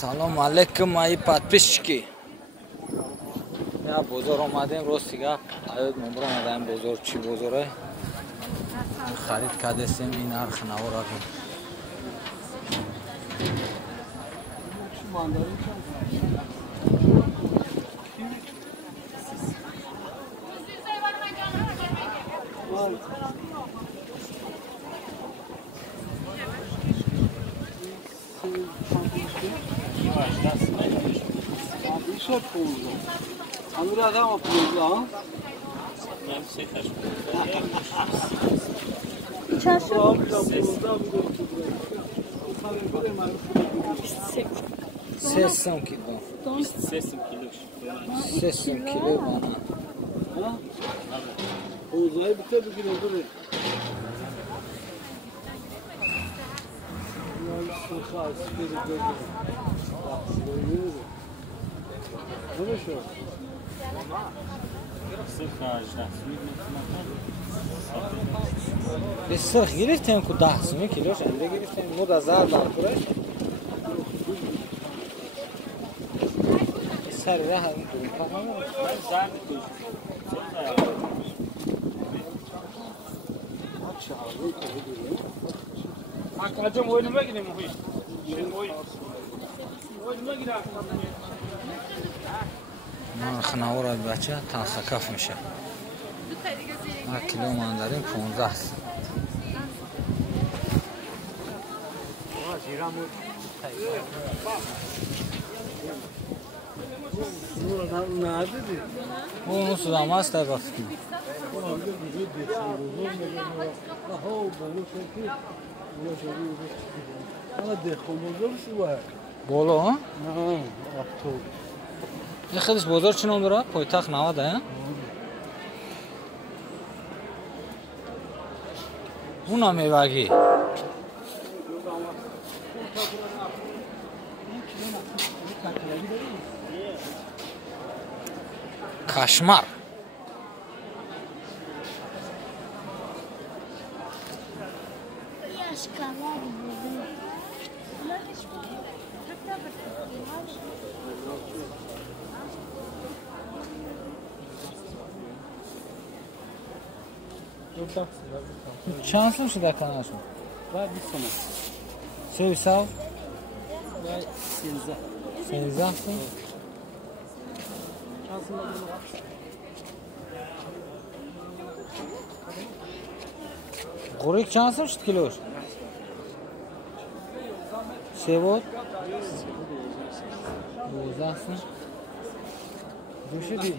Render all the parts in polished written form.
سلام علیکم مایی подписчики. یا بازار آمدیم راستی گپ آید نمبر آمدیم بازار چی بازاره خرید کردیم این نرخ نوارا Amir adam yapıyoruz lan. Sesam kilo. Sesam kilo bana. Ha? Uzay bir tabii ki olur. Sık gelirten ku 10 kilo şende gelirten moda zardan kurar. Sarı rahat tamam mı? Akacım oyunuma gideyim o iş. Oyunuma gidelim. Narx navara بچه تنخ کف میشه. 1 کیلو ماندارین 15 است. اون سودام است تا گفتی. بالا ها؟ این خیلیش بازار چی نام داره؟ پایتخت 90 ها؟ اون هم میوگی کشمر چند سال شده کنارشون؟ Var bir sene. سویسا؟ Var 13. 13 سال؟ قریک چند سال شد کیلوش؟ 3 بود؟ 12 سال؟ دوشه دی؟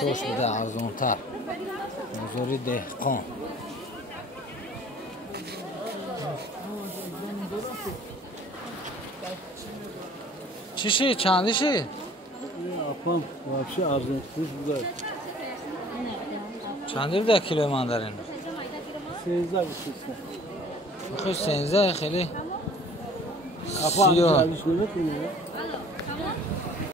سوش بده ارزانتر بازاری دهقان چیشی؟ چندیشی؟ Apam, vahşi arzun kuş burada. چندی بده کیلو ماندارین؟ 13 bir şeyse. بخوش 13 خیلی Apam سیاه çalışmıyor mu?